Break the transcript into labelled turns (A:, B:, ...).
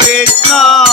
A: It's not.